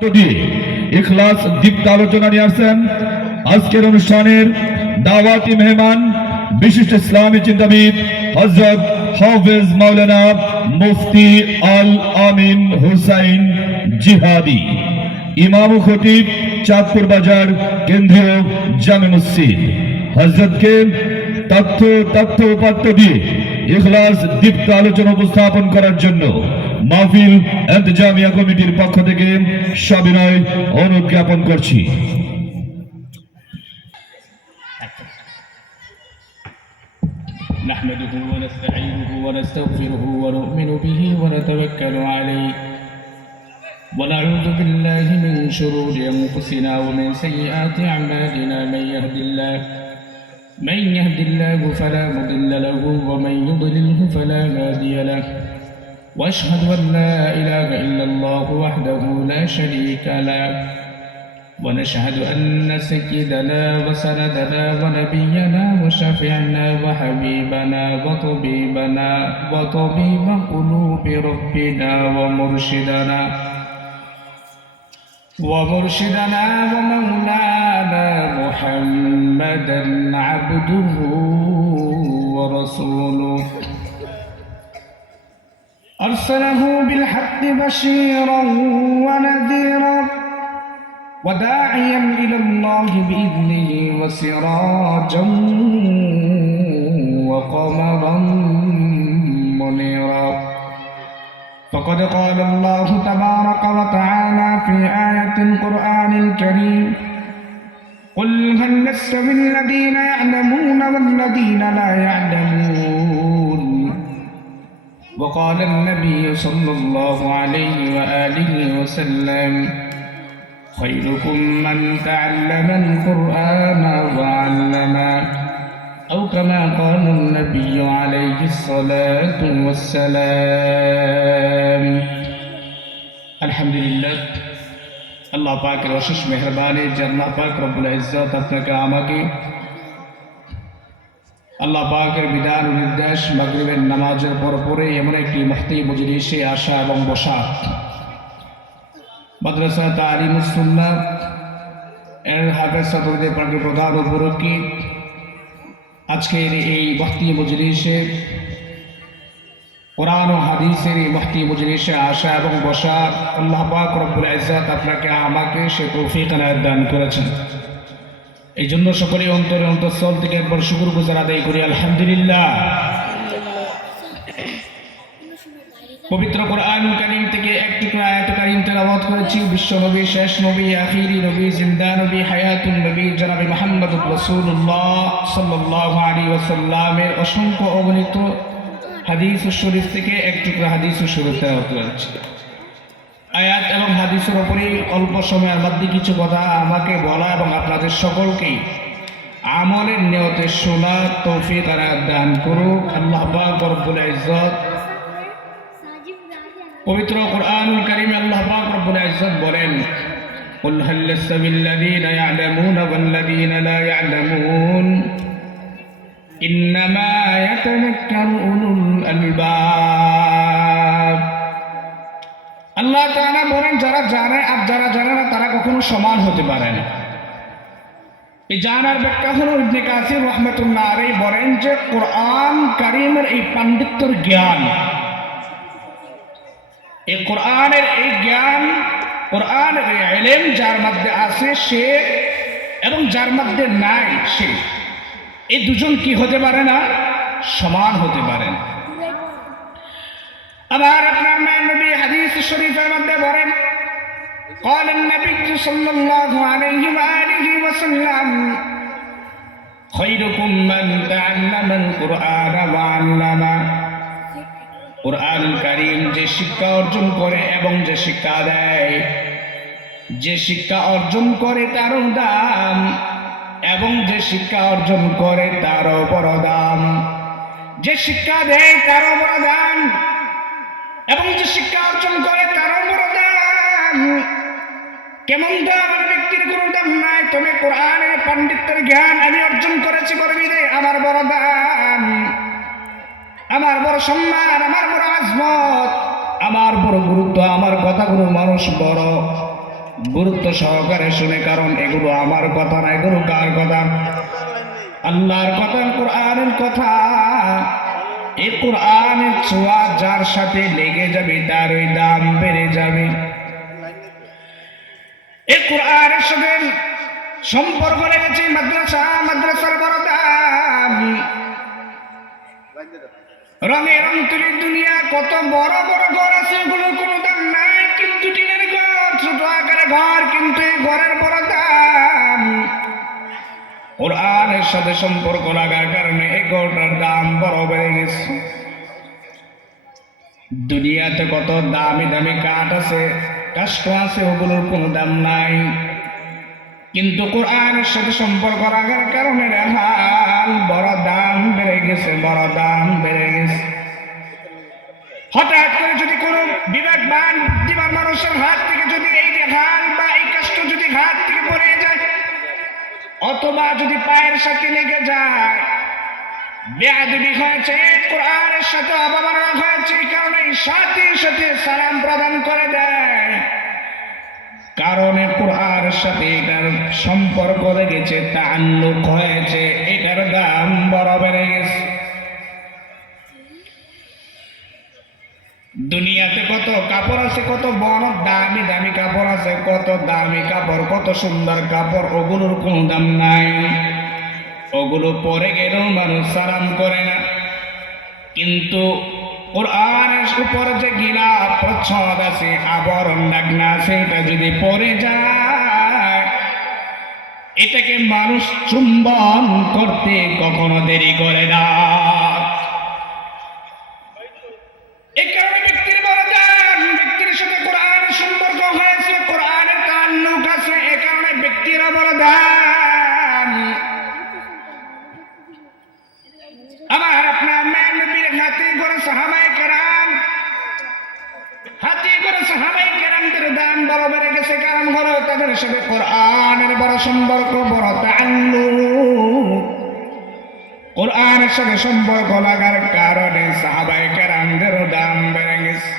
দিয়ে ইখলাস দীপ্ত আলোচনা নিয়ে আসছেন আজকের অনুষ্ঠানের দাওয়াতি মেহমান বিশিষ্ট ইসলামী চিন্তাবিদ হযরত হাফেজ মাওলানা মুফতি আল আমিন হুসাইন জিহাদি, ইমাম ও খতিব চাঁদপুর বাজার কেন্দ্রীয় জামে মসজিদ। হযরতকে তথ্য উপাত্ত দিয়ে ইখলাস দীপ্ত আলোচনা উপস্থাপন করার জন্য মাহফিল ইন্তজামিয়া কমিটির পক্ষ থেকে সবিনয় অনুরোধ জ্ঞাপন করছি। نحمده ونستعينه ونستغفره ونؤمن به ونتوكل عليه ونعوذ بالله من شرور أنفسنا ومن سيئات أعمالنا من يهد الله فلا مضل له ومن يضلله فلا هادي له وأشهد أن لا إله إلا الله وحده لا شريك له ونشهد أن سيدنا وسندنا ونبينا وشفيعنا وحبيبنا وطبيب قلوب ربنا ومرشدنا ومولانا محمدا عبده ورسوله أرسله بالحق بشيرا ونذيرا وداعيا إلى الله بإذنه وسراجا وقمرا منيرا فقد قال الله تبارك وتعالى في آية القرآن الكريم قل هل يستوي الذين يعلمون والذين لا يعلمون وقال النبي صلى الله عليه وآله وسلم خيركم من تعلم القرآن وعلمه أو كما قال النبي عليه الصلاة والسلام الحمد لله আল্লাহ পাকের অশেষ মেহেরবানি যে আল্লাহ পাক রব্বুল ইজ্জত আপনাকে আমাকে আল্লাহ পাকের বিধান ও নির্দেশ মাগরিবের নামাজের পরে এমন একটি মুফতি মজলিসে আসা এবং বসা মাদ্রাসা তালিমুস সুন্নাহ এর হাফেজ ছাত্রদের পাকের প্রধান উপরোক্তি আজকের এই মুফতি মজলিসে কোরআন ও হাদিসের এই মুফতি মজলিসে আসা এবং বসা আল্লাহ পাক রব্বুল ইজ্জত আপনাকে আমাকে সে তৌফিক এনায়েত দান করেছেন। এই জন্য সকলে অন্তঃস্থল থেকে একবার শুকরগুজার আদায় করি আলহামদুলিল্লাহ। পবিত্র কোরআন কারীম থেকে একটি আয়াত কারীম তেলাওয়াত করেছি। বিশ্ব নবী, শেষ নবী, আখিরি নবী, জিন্দা নবী, হায়াতুন নবী জনাবে মুহাম্মদুর রাসূলুল্লাহ সাল্লাল্লাহু আলাইহি ওয়াসাল্লামের অসংখ্য অগণিত হাদিস শরীফ থেকে একটি হাদিস শরীফ তেলাওয়াত করেছি। আয়াত এবং হাদিসের উপরে অল্প সময়ের মধ্যে কিছু কথা আমাকে বলা এবং আপনাদের সকলকেই আমলের নিয়তে শোনা তৌফিক দান করুক আল্লাহ পাক রব্বুল ইজ্জত। পবিত্র কোরআনুল কারীমে আল্লাহ পাক রব্বুল ইজ্জত বলেন কুল হাল ইয়াসতাবিল লাযীনা ইয়া'লামুনা ওয়াল লাযীনা লা ইয়া'লামুন ইন্নামা ইয়াতাযাক্কারু উলুল আলবাব। আল্লাহ তাআলা বলেন যারা জানে আর যারা জানে না তারা কখনো সমান হতে পারে না। এই জানার ব্যাখ্যা হলো ইবনে কাসির রাহমাতুল্লাহ আলাইহি বলেন যে কোরআন কারীমের এই পাণ্ডিত্যের জ্ঞান, এই কোরআনের এই জ্ঞান, কোরআনের এই ইলম যার মধ্যে আছে সে এবং যার মধ্যে নাই সে, এই দুজন কি হতে পারে না? সমান হতে পারে না। আবার আপনার নবী হাদিস শরীফের মধ্যে বলেন قال النبي صلى الله عليه وآله وسلم خيركم من تعلم القرآن وعلمه। কোরআন কারীম যে শিক্ষা অর্জন করে এবং যে শিক্ষা দেয়, যে শিক্ষা অর্জন করে তারও দাম এবং যে শিক্ষা অর্জন করে তারও বড় দাম, যে শিক্ষা দেয় তারও বড় দাম এবং যে শিক্ষা অর্জন করে তারও বড় দাম। কেমন দাম? ব্যক্তির কোনো দাম নাই, তবে কোরআনের পাণ্ডিত্যের জ্ঞান আমি অর্জন করেছি বলবি আমার বড় দাম, আমার বড় সম্মান, আমার বড় আজমত, আমার বড় গুরুত্ব, আমার কথাগুলো মানুষ বড় গুরুত্ব সহকারে শুনে, কারণ এগুলো আমার কথা না, এগুলো কার কথা? আল্লাহর কথা, কোরআনের কথা। এই কোরআনের ছোঁয়া যার সাথে লেগে যাবে তার ওই দাম বেড়ে যাবে। এই কোরআনের সাথে সম্পর্ক লেগেছে মাদ্রাসা, মাদ্রাসার বড় দাম। রঙে রং তুলি দুনিয়া কত বড় বড় ঘর আছে, ওগুলোর কোনো দাম নাই, কিন্তু টিনের ঘর, ছোট আকারে ঘর, কিন্তু এই ঘরের বড় দাম। কোরআনের সাথে সম্পর্ক লাগার কারণে এই ঘরটার দাম বড় বেড়ে গেছে। দুনিয়াতে কত দামি দামি কাঠ আছে, কাষ্ঠ আছে, ওগুলোর কোনো দাম নাই, কিন্তু কোরআনের সাথে সম্পর্ক রাখার কারণে রেহাল বড় দাম বেড়ে গেছে, বড় দাম বেড়ে গেছে। হঠাৎ করে যদি কোনো বিবেকবান বুদ্ধিমান মানুষের হাত থেকে যদি এই রেহাল বা এই কাষ্ঠ যদি হাত থেকে পড়ে যায়, অথবা যদি পায়ের সাথে লেগে যায়, বেয়াদবি হয়েছে, কোরআনের সাথে অবমাননা হয়েছে, কারণে সাথে সাথে সালাম প্রদান করে দেয়, কারণে কোরআনের সাথে এটার সম্পর্ক লেগেছে, তাআল্লুক হয়েছে, এটার দাম বড় বেড়ে গেছে। দুনিয়াতে কত কাপড় আছে, কত বড় দামি দামি কাপড় আছে, কত দামি কাপড়, কত সুন্দর কাপড়, ওগুলোর কোনো দাম নাই, ওগুলো পরে গেলেও মানুষ সালাম করে না। কিন্তু কোরআনের উপর যে গিলা প্রচ্ছদ আছে, আবরণ ডাকনা আছে, এটা যদি পরে যায়, এটাকে মানুষ চুম্বন করতে কখনো দেরি করে না। এই কারণে ব্যক্তির বড় দাম, ব্যক্তির সাথে কোরআনের সম্পর্ক হয়েছে, কোরআনের তাআল্লুক আছে, এ কারণে ব্যক্তির বড় দাম। আমার আপনার নবীর হাতে করে সাহাবায়ে কেরাম, হাতে করে সাহাবায়ে কেরামদের দাম বড় বেড়ে গেছে, কারণ হলো তাদের সাথে কোরআনের বড় সম্পর্ক, বড় তাআল্লুক। কোরআনের সাথে সম্পর্ক লাগার কারণে সাহাবায়ে কেরামদের দাম বেড়ে গেছে।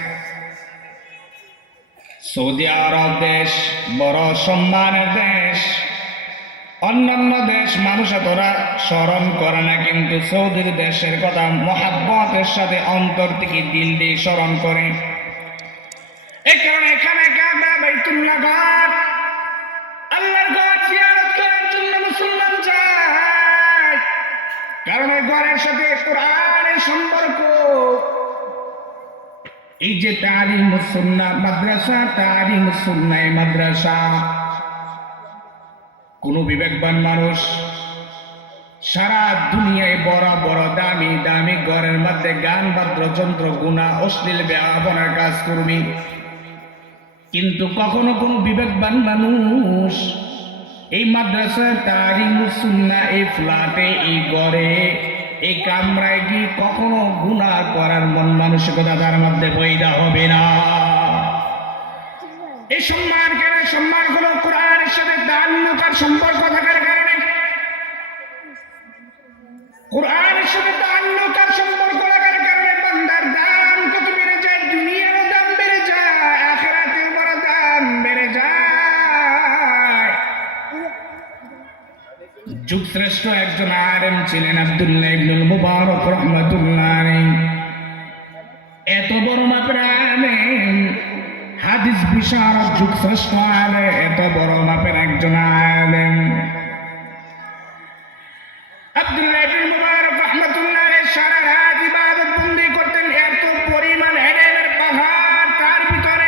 সৌদি আরব দেশ বড় সম্মানের দেশ, অন্যান্য দেশ মানুষ এতটা স্মরণ করে না, কিন্তু সৌদির দেশের কথা মহাব্বতের সাথে অন্তর থেকে দিল দিয়ে স্মরণ করে। এই কারণে এখানে কাবা, বাইতুল্লাহ ঘর, আল্লাহর ঘর জিয়ারত করার জন্য মুসলমান যায়, কারণ এই ঘরের সাথে কোরআনের সম্পর্ক। এই যে তালিমুস সুন্নাহ মাদ্রাসা, তালিমুস সুন্নাহ মাদ্রাসা, কোন বিবেকবান মানুষ সারা দুনিয়ায় বড় বড় দামি দামি ঘরের মধ্যে গান বাদ্যযন্ত্র, গুনাহ, অশ্লীল বেহায়াপনার কাজ করবি, কিন্তু কখনো কোনো বিবেকবান মানুষ এই মাদ্রাসা তালিমুস সুন্নাহ, এই ফ্ল্যাটে, এই ঘরে, এই কামরায় গিয়ে কখনো গুনাহ করার মন মানসিকতা তার মধ্যে পয়দা হবে না। এই সম্মান কেন? সম্মান হলো কোরআনের সাথে তাআল্লুক আর সম্পর্ক থাকার কারণে। কোরআনের সাথে তাআল্লুক আর সম্পর্ক লাগার কারণে বান্দার দাম কত বেড়ে যায়, দুনিয়ারও দাম বেড়ে যায়, আখিরাতের বড় দাম বেড়ে যায়। যুগশ্রেষ্ঠ একজন আলেম ছিলেন আব্দুল্লাহ ইবনুল মুবারক রাহমাতুল্লাহ আলাইহি। এত বড় মাপের আলেম, হাদিস বিশারদ, যুগশ্রেষ্ঠ আলেম, এত বড় মাপের একজন আলেম আব্দুল্লাহ ইবনুল মুবারক রাহমাতুল্লাহ আলাইহি সারা রাত ইবাদত বন্দি করতেন, এত পরিমাণ ইলমের পাহাড় তার ভিতরে।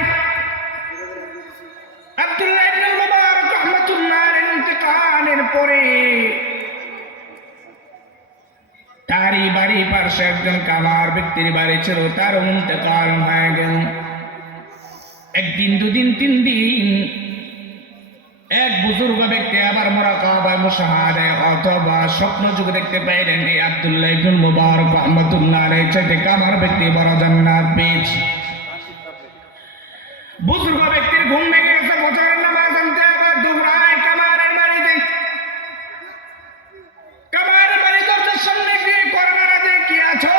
আব্দুল্লাহ ইবনুল মুবারক রাহমাতুল্লাহ আলাইহি ইন্তেকালের পরে তারই বাড়ি পাশে একজন কামার ব্যক্তির বাড়ি ছিল, তার ইন্তেকাল হয়ে গেল। একদিন, দুদিন, 3 দিন এক বুজুর্গ ব্যক্তি আবার মুরাকাবায় মুশাহাদায় অথবা স্বপ্ন যুগে দেখতে পাইলেন এই আব্দুল্লাহ ইবনুল মুবারক রাহমাতুল্লাহ আলাইহি চাইতে কামার ব্যক্তি বড় জান্নাত পেয়েছে। বুজুর্গ ব্যক্তির ঘুম ভেঙে গেছে, বছরের নামাজ আনতে আবার দৌড়ায় কামারের বাড়িতে। কামারের বাড়ি দরজার সামনে গিয়ে করোনা যে কি আছো,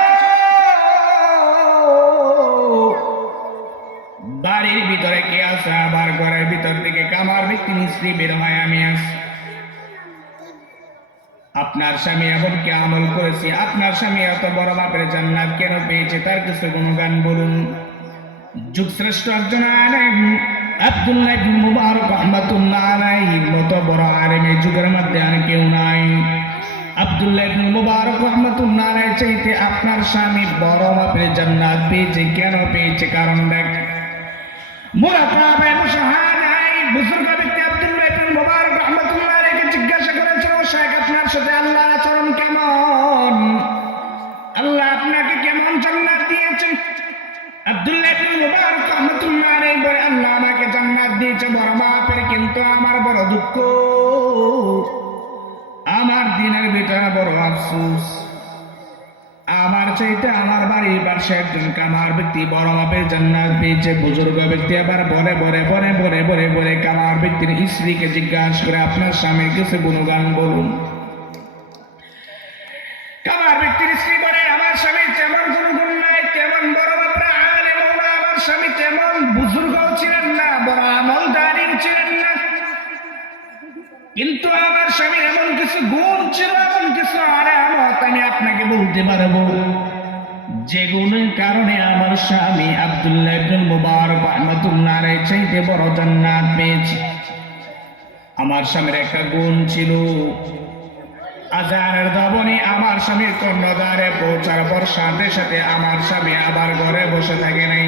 বাড়ির ভিতরে কে আছে, আবার ঘরের ভিতর থেকে কামার ব্যক্তির স্ত্রী বের হয়, আমি আসি, আপনার স্বামী এমন কি আমল করেছে, আপনার স্বামী এত বড় মাপের জান্নাত কেন পেয়েছে, তার কিছু গুণগান বলুন। যুগশ্রেষ্ঠ একজন আলেম আব্দুল্লাহ ইবনে মুবারক রাহমাতুল্লাহ আলাইহির মতো বড় আলেম এই যুগের মধ্যে আর কেউ নাই। আব্দুল্লাহ ইবনে মুবারক রাহমাতুল্লাহ আলাইহি চাইতে আপনার স্বামী বড় মাপের জান্নাত পেয়েছে, কেন পেয়েছে কারণ দেখ। মুরাকাবা মুশাহাদাই বুজুর্গ ব্যক্তি আব্দুল্লাহ ইবনে মুবারক রাহমাতুল্লাহ আলাইহি জিজ্ঞাসা করেছিল, শেখ আপনার সাথে আল্লাহর আচরণ কেমন, আল্লাহ আপনাকে কেমন জান্নাত দিয়েছে? আব্দুল্লাহ ইবনে মুবারক রাহমাতুল্লাহ আলাইহি বলে, আল্লাহ আমাকে জান্নাত দিয়েছে বড় মাপের, কিন্তু আমার বড় দুঃখ, আমার দিনের ভিতরে বড় আফসোস, আমার চাইতে আমার বাড়ির পাশে একজন কামার ব্যক্তি বড় মাপের জান্নাত পেয়েছে। বুজুর্গ ব্যক্তি আবার বলে বলে বলে বলে বলে বলে কামার ব্যক্তির স্ত্রীকে জিজ্ঞাসা করে, আপনার স্বামীর কিছু গুণগান বলুন। কামার ব্যক্তির স্ত্রী বলে, আমার স্বামী তেমন কোনো গুণ নাই, তেমন বড় মাপের আলেম না, আমার স্বামী তেমন বুজুর্গ ছিলেন না, বড় আমলদারিও ছিলেন না, কিন্তু আমার স্বামীর এমন কিছু গুণ ছিল, এমন কিছু আলামত আমি আপনাকে বলতে পারবো, যে গুণের কারণে আমার স্বামী আব্দুল্লাহ ইবনে মুবারক রাহমাতুল্লাহ আলাইহি চাইতে বড় জান্নাত পেয়েছে। আমার স্বামীর একটা গুণ ছিল, আজানের দাবনে আমার স্বামীর কর্ণধারে পৌঁছার পর সাথে সাথে আমার স্বামী আবার ঘরে বসে থাকে নাই।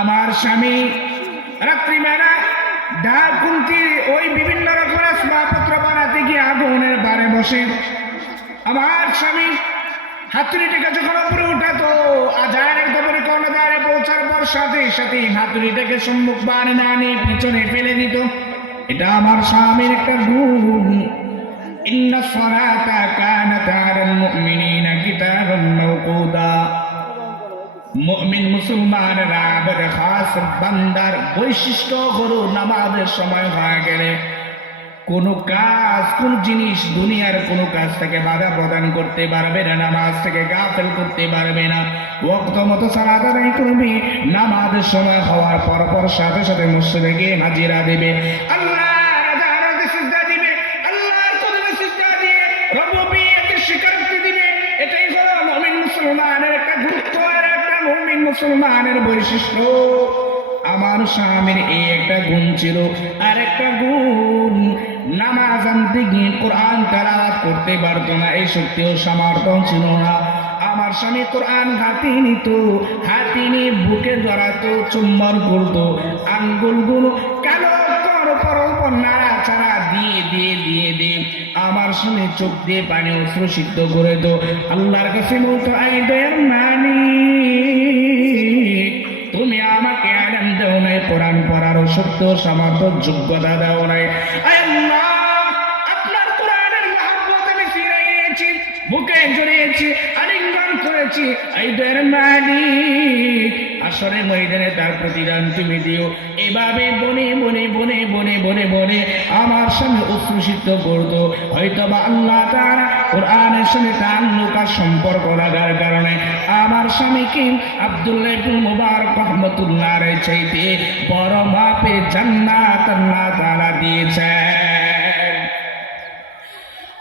আমার স্বামী রাত্রিবেলা ডাল কুন্তি ওই বিভিন্ন রকমের আসবাবপত্র বানাতে গিয়ে আগুনের বারে বসে, আমার স্বামী হাতুড়িটাকে যখন উপরে উঠাতো, আজানের দাবনে কর্ণধারে পৌঁছার পর সাথে সাথে হাতুড়িটাকে সম্মুখ বানে না নিয়ে পিছনে ফেলে দিত। এটা আমার স্বামীর একটা গুণ। ইন্নাস সালাতা কানাত আলাল মুমিনিনা কিতাবাম মাওকুদা। মুমিন মুসলমানের আবেদ খাস বান্দার বৈশিষ্ট্য হলো নামাজের সময় হয়ে গেলে কোনো কাজ, কোন জিনিস, দুনিয়ার কোনো কাজ থেকে বাধা প্রদান করতে পারবে না, নামাজ থেকে গাফেল করতে পারবে না, ওয়াক্ত মতো সালাত আদায় করবে, নামাজের সময় হওয়ার পর পর সাথে সাথে মসজিদে গিয়ে হাজিরা দেবে, আল্লাহর আদালতে সিজদা দিবে, আল্লাহর কদমে সিজদা দিয়ে রব্বুবিয়তের স্বীকারোক্তি দিবে। এটাই হলো মুমিন মুসলমানের একটা গুরুত্ব, আর একটা মুমিন মুসলমানের বৈশিষ্ট্য। আমার স্বামীর এই একটা গুণ ছিল। আর একটা গুণ, নামাজ আনতে গিয়ে কোরআন তেলাওয়াত করতে পারতো না, এই শক্তিও সামর্থ্য ছিল না। আমার স্বামী কোরআন হাতে নিত, হাতে নিয়ে বুকে জড়াতো, চুম্বন করতো, আঙ্গুলগুলো কালো পর নাড়াচাড়া দিয়ে দিয়ে দিয়ে দিয়ে আমার স্বামী চোখ দিয়ে পানি অশ্রুসিক্ত করে দো। আল্লাহর কাছে বলতো, আই দয়ার মালিক, তুমি আমাকে আলেম দেও নাই, কোরআন পড়ারও সত্য সামর্থ্য যোগ্যতা দেও নাই। আল্লাহ, আপনার কোরআনের মহব্বত আমি ফিরে গিয়েছি, বুকে জড়িয়েছি, আলিঙ্গন করেছি। আইদের মালিক, আসরে ময়দানে তার প্রতিদান তুমি দিও। এভাবে বনে বনে বনে বনে বনে বনে আমার স্বামী উচ্ছ্বসিত করত। হয়তোবা আল্লাহ তাআলা কোরআনের সঙ্গে তাআল্লুক আর সম্পর্ক লাগার কারণে আমার স্বামীকে আব্দুল্লাহ ইবনে মুবারক রাহমাতুল্লাহ আলাইহি চাইতে বড় মাপে জান্নাত আল্লাহ তাআলা দিয়েছেন।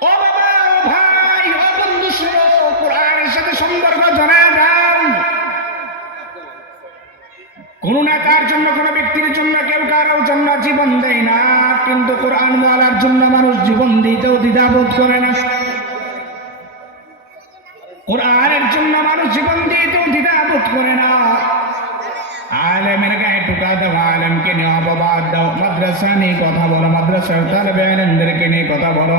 ও বাবা, ও ভাই, ও বন্ধু, শুনো, কোরআনের সাথে সম্পর্ক জানায় দাও। কোন না কার জন্য, কোন ব্যক্তির জন্য কেউ কারো জন্য জীবন দেয় না, কিন্তু কোরআন ওয়ালার জন্য মানুষ জীবন দিতেও দ্বিধাবোধ করে না। কোরআনের জন্য মানুষ জীবন দিতেও দ্বিধাবোধ করে না। আলেমের গায়ে টোকা দাও, আলেমকে নিয়ে অপবাদ দাও, মাদ্রাসা নিয়ে কথা বলো, মাদ্রাসার তালেবে আলেমদেরকে নিয়ে কথা বলো,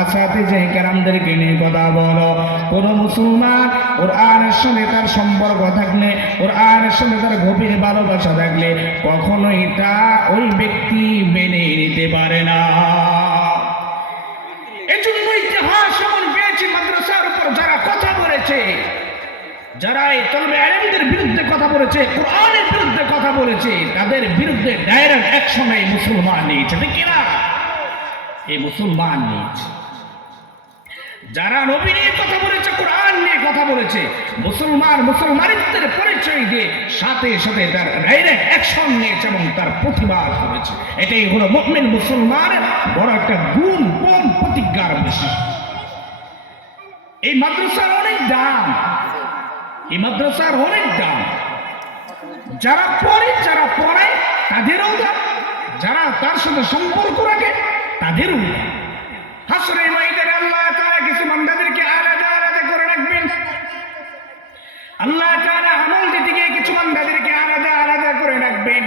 আসাতিজে কেরামদেরকে নিয়ে কথা বলো। কোন মুসলমান কোরআনের সঙ্গে তার সম্পর্ক থাকলে, কোরআনের সঙ্গে তার গভীর ভালোবাসা থাকলে কখনোই তা ওই ব্যক্তি মেনে নিতে পারে না। এজন্য ইতিহাস এমন পেয়েছি, মাদ্রাসার উপর যারা কথা বলেছে, যারা এই তলবে আলেমদের বিরুদ্ধে কথা বলেছে, কোরআনের বিরুদ্ধে কথা বলেছে, তাদের বিরুদ্ধে ডাইরেক্ট অ্যাকশন এই মুসলমান নিয়েছে, ঠিক না? এই মুসলমান নিয়েছে। যারা নবী নিয়ে কথা বলেছে, কোরআন নিয়ে কথা বলেছে, মুসলমানিত্বের পরিচয় দিয়ে সাথে সাথে তার ডাইরেক্ট অ্যাকশন নিয়েছে এবং তার প্রতিবাদ করেছে, এটাই হলো মুমিন মুসলমানের বড় একটা গুণ, কোন প্রতিজ্ঞার বিশেষ। এই মাদ্রাসার অনেক দাম, এই মাদ্রাসার অনেক দাম। যারা পড়ে, যারা পড়ায় তাদেরও দাম, যারা তার সাথে সম্পর্ক রাখে তাদেরও দাম। হাসরের ময়দানে আল্লাহ তাআলা কিছু বান্দাদেরকে আলাদা আলাদা করে রাখবেন। আল্লাহ তাআলা আমল দিতে গিয়ে কিছু বান্দাদেরকে আলাদা আলাদা করে রাখবেন।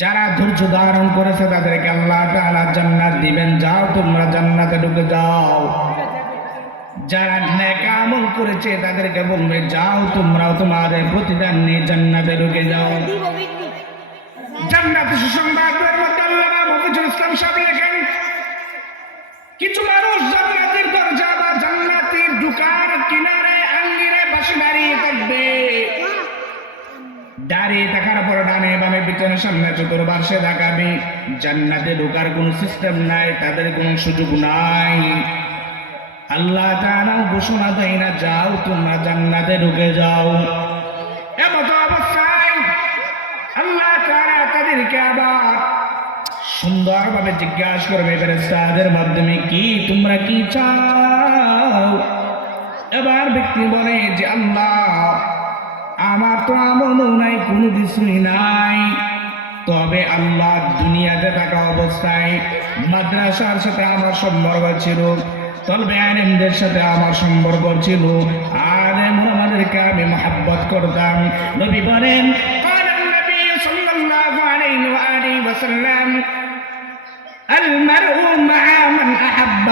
যারা ধৈর্য ধারণ করেছে তাদেরকে আল্লাহ তাআলা জান্নাত দিবেন, যাও তোমরা জান্নাতে ঢুকে যাও। যারা নেক আমল করেছে তাদেরকে বলবে, যাও তোমরাও তোমাদের প্রতিদান নিয়ে জান্নাতে ঢুকে যাও। জান্নাতে সুসংবাদের মধ্যে আল্লামা মফিজুল ইসলাম সাহেব লেখেন, কিছু মানুষ জান্নাতের দরজা বা জান্নাতের দোকান কিনারে আঙ্গিরে বসে দাঁড়িয়ে থাকবে। দাঁড়িয়ে থাকার পর ডানে বামে পিছনে সামনে চতুর্পার্শ্বে তাকাবে। জান্নাতে ঢোকার কোনো সিস্টেম নাই, তাদের কোনো সুযোগ নাই। আল্লাহ তাআলা ঘোষণা দেয় না, যাও তোমরা জান্নাতে ঢুকে যাও। এমত অবস্থায় আল্লাহ তাআলা তাদেরকে আবার সুন্দরভাবে জিজ্ঞাসা করবে ফেরেশতাদের মাধ্যমে, কি তোমরা কি চাও? এবার ব্যক্তি বলে যে, আল্লাহ আমার তো আমলও নাই, কোনো কিছুই নাই, তবে আল্লাহ দুনিয়াতে থাকা অবস্থায় মাদ্রাসার সাথে আমার সম্পর্ক ছিল, তলবে আলেমদের সাথে আমার সম্পর্ক ছিল, আলেম আমাদেরকে আমি মহব্বত করতাম। নবী বলেন, قال النبي صلى الله عليه وآله وسلم المرء مع من أحب।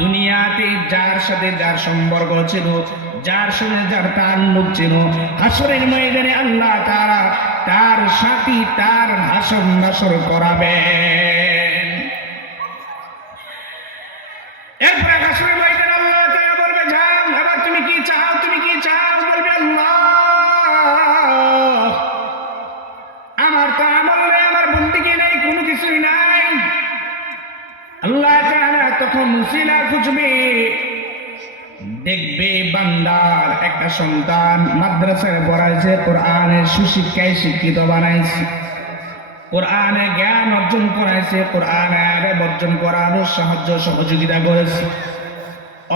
দুনিয়াতে যার সাথে যার সম্পর্ক ছিল, যার সাথে যার তাল্লুক ছিল, হাসরের ময়দানে আল্লাহ তাআলা তার সাথী তার হাসর নাসর করাবেন। এরপরে হাসরের ময়দানে আল্লাহ তাআলা বলবে, যাও এবার তুমি কি চাও, তুমি কি চাও? বলবে, আল্লাহ আমার তো আমল নেই, আমার বন্দেগী নেই, কোনো কিছুই নাই। আল্লাহ তাআলা তখন উসিলা খুঁজবে, দেখবে বান্দার একটা সন্তান মাদ্রাসায় পড়াইছে, কোরআনের সুশিক্ষায় শিক্ষিত বানাইছে, কোরআনে জ্ঞান অর্জন করাইছে, কোরআনের অর্জন করানোর সাহায্য সহযোগিতা করেছে,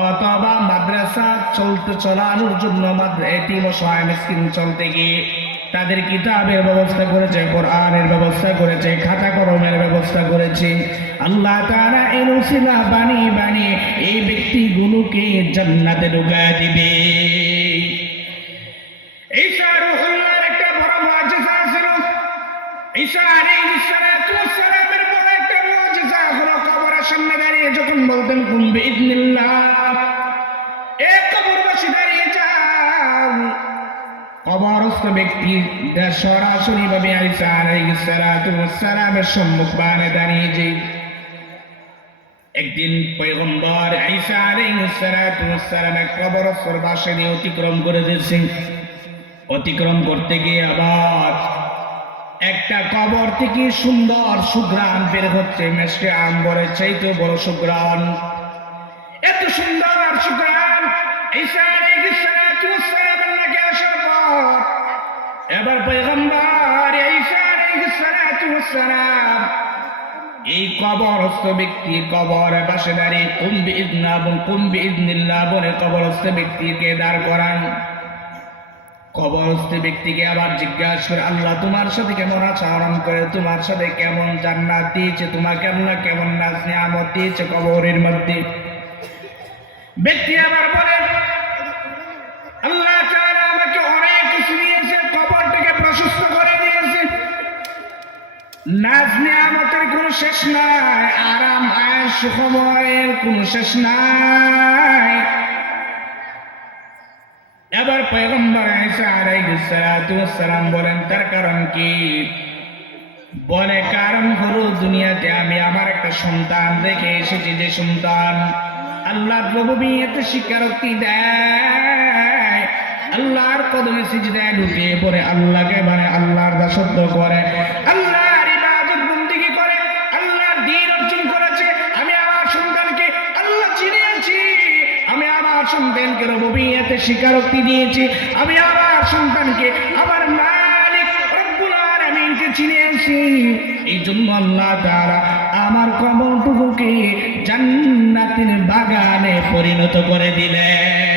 অথবা মাদ্রাসা চালানোর জন্য এতিম ও অসহায় মিসকিন চলতে গিয়ে তাদের কিতাবের ব্যবস্থা করেছে, কোরআনের ব্যবস্থা করেছে, খাতা কলমের ব্যবস্থা করেছে। আল্লাহ তাআলা এর উসিলা বানিয়ে বানিয়ে এই ব্যক্তিগুলোকে জান্নাতে ঢুকায় দিবে। ঈসা রূহুল্লাহর একটা বড় মুআজিজা ছিল। ঈসা আলাইহিস সালাতু ওয়াস সালামের বড় একটা মুআজিজা হলো কবরের সামনে দাঁড়িয়ে যখন বলতেন, কুম বিইذنিল্লাহ, এ কবরবাসী দাঁড়িয়ে যাও। কবরস্থ ব্যক্তি সরাসরি ভাবে ঈসা আলাইহিস সালাতু ওয়াস সালামের সম্মুখে দাঁড়িয়ে যে একদিন পয়গম্বর ঈসা আলাইহিস সালাতু ওয়াস সালাম কবরস্থর পাশে দিয়ে অতিক্রম করে দিয়েছেন। অতিক্রম করতে গিয়ে আবার একটা কবর থেকে সুন্দর সুঘ্রাণ বের হচ্ছে, মেশকে আম্বরের চাইতে বড় সুঘ্রাণ। এত সুন্দর সুঘ্রাণ ঈসা আলাইহিস সালাতু ওয়াস সালামের নাকে আসার পর এবার পয়গম্বর ঈসা আলাইহিস সালাতু ওয়াস সালাম এই কবরস্থ ব্যক্তির কবরের পাশে দাঁড়িয়ে কুম বিইذনিল্লাহ বলে কবরস্থ ব্যক্তিকে দাঁড় করান। কবরস্থ ব্যক্তিকে আবার জিজ্ঞাসা করে, আল্লাহ তোমার সাথে কেমন আচরণ করে, তোমার সাথে কেমন জান্নাত দিয়েছে, তোমাকে আল্লাহ কেমন নাজ নিয়ামত দিয়েছে কবরের মধ্যে। ব্যক্তি আবার বলে, আল্লাহ তাআলা আমাকে অনেক কিছু দিয়েছে, কবরটাকে প্রশস্ত করে দিয়েছে, নাজ নিয়ামতের কোনো শেষ নাই, আরাম আয়েশ সুখময়ের কোনো শেষ নাই। এবার পয়গম্বর ঈসা আলাইহিস সালাতু ওয়াস সালাম বলেন, তার কারণ কি? বলে, কারণ হলো দুনিয়াতে আমি আমার একটা সন্তান দেখে এসেছি, যে সন্তান আল্লাহর রুবুবিয়্যতে স্বীকারোক্তি দেয়, আল্লাহর কদমে সিজদায় লুটিয়ে পড়ে আল্লাহকে মানে আল্লাহর দাসত্ব করে, আল্লাহর ইবাদত বন্দেগী করে, আল্লাহর দ্বীন অর্জন করেছে। আমি আমার সন্তানকে আল্লাহ স্বীকারোক্তি দিয়েছি, আমি আমার সন্তানকে আমার মালিক রব্বুল আলামিনকে চিনিয়েছি। এই জন্য আল্লাহ তাআলা আমার কবরটুকুকে জান্নাতের বাগানে পরিণত করে দিলেন।